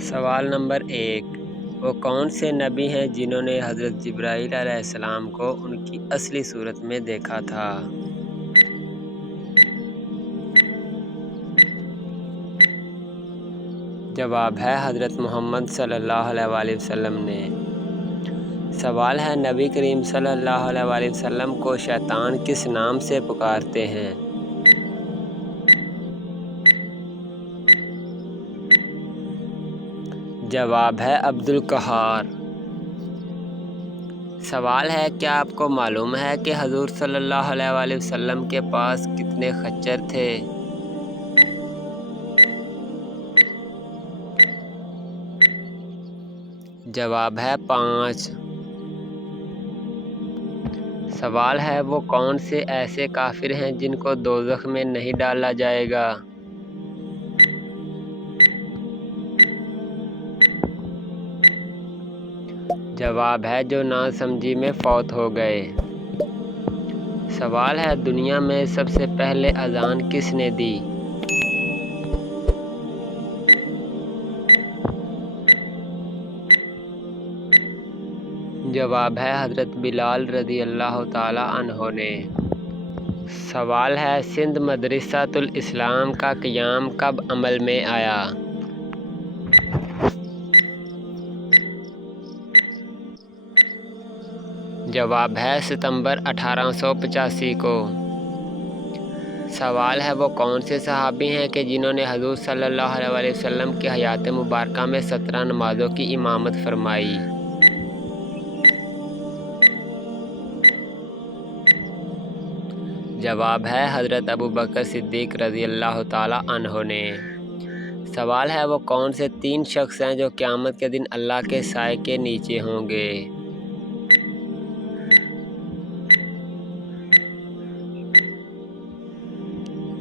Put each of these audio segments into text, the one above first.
سوال نمبر 1، وہ کون سے نبی ہیں جنہوں نے حضرت جبرائیل علیہ السلام کو ان کی اصلی صورت میں دیکھا تھا؟ جواب ہے حضرت محمد صلی اللہ علیہ وآلہ وسلم نے۔ سوال ہے، نبی کریم صلی اللہ علیہ وآلہ وسلم کو شیطان کس نام سے پکارتے ہیں؟ جواب ہے عبدالقہار۔ سوال ہے، کیا آپ کو معلوم ہے کہ حضور صلی اللہ علیہ وآلہ وسلم کے پاس کتنے خچر تھے؟ جواب ہے 5۔ سوال ہے، وہ کون سے ایسے کافر ہیں جن کو دوزخ میں نہیں ڈالا جائے گا؟ جواب ہے جو ناسمجھی میں فوت ہو گئے۔ سوال ہے، دنیا میں سب سے پہلے اذان کس نے دی؟ جواب ہے حضرت بلال رضی اللہ تعالی عنہ نے۔ سوال ہے، سندھ مدرسۃ الاسلام کا قیام کب عمل میں آیا؟ جواب ہے ستمبر 1885 کو۔ سوال ہے، وہ کون سے صحابی ہیں کہ جنہوں نے حضور صلی اللہ علیہ وآلہ وسلم کی حیات مبارکہ میں 17 نمازوں کی امامت فرمائی؟ جواب ہے حضرت ابوبکر صدیق رضی اللہ تعالی عنہ نے۔ سوال ہے، وہ کون سے 3 شخص ہیں جو قیامت کے دن اللہ کے سائے کے نیچے ہوں گے؟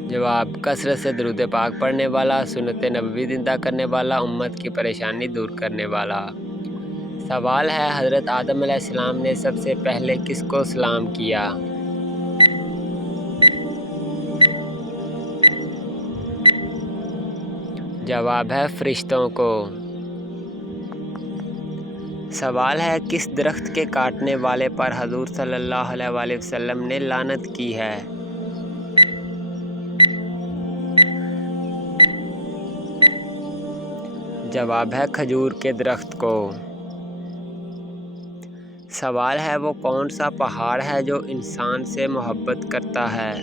جواب، کثرت سے درود پاک پڑھنے والا، سنت نبوی زندہ کرنے والا، امت کی پریشانی دور کرنے والا۔ سوال ہے، حضرت آدم علیہ السلام نے سب سے پہلے کس کو سلام کیا؟ جواب ہے فرشتوں کو۔ سوال ہے، کس درخت کے کاٹنے والے پر حضور صلی اللہ علیہ وآلہ وسلم نے لعنت کی ہے؟ جواب ہے کھجور کے درخت کو۔ سوال ہے، وہ کون سا پہاڑ ہے جو انسان سے محبت کرتا ہے؟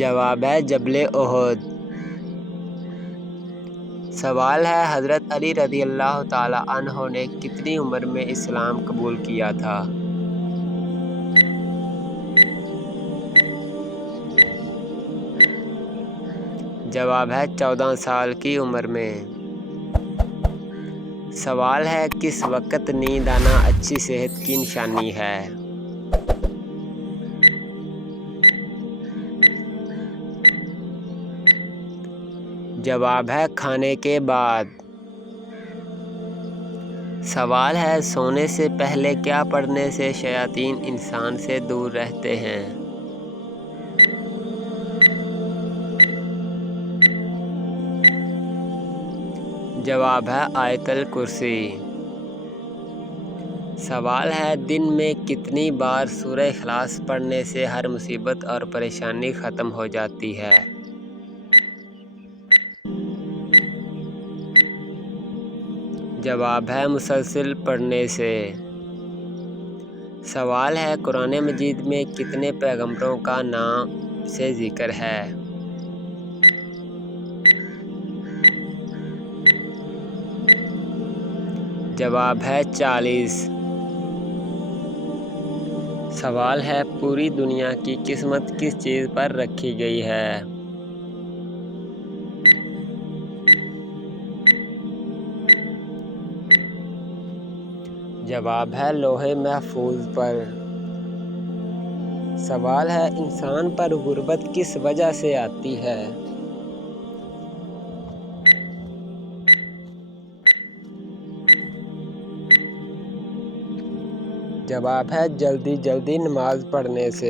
جواب ہے جبل احد۔ سوال ہے، حضرت علی رضی اللہ تعالی عنہ نے کتنی عمر میں اسلام قبول کیا تھا؟ جواب ہے 14 سال کی عمر میں۔ سوال ہے، کس وقت نیند آنا اچھی صحت کی نشانی ہے؟ جواب ہے کھانے کے بعد۔ سوال ہے، سونے سے پہلے کیا پڑھنے سے شیاطین انسان سے دور رہتے ہیں؟ جواب ہے آیت الکرسی۔ سوال ہے، دن میں کتنی بار سورہ اخلاص پڑھنے سے ہر مصیبت اور پریشانی ختم ہو جاتی ہے؟ جواب ہے مسلسل پڑھنے سے۔ سوال ہے، قرآن مجید میں کتنے پیغمبروں کا نام سے ذکر ہے؟ جواب ہے 40۔ سوال ہے، پوری دنیا کی قسمت کس چیز پر رکھی گئی ہے؟ جواب ہے لوح محفوظ پر۔ سوال ہے، انسان پر غربت کس وجہ سے آتی ہے؟ جواب ہے جلدی جلدی نماز پڑھنے سے۔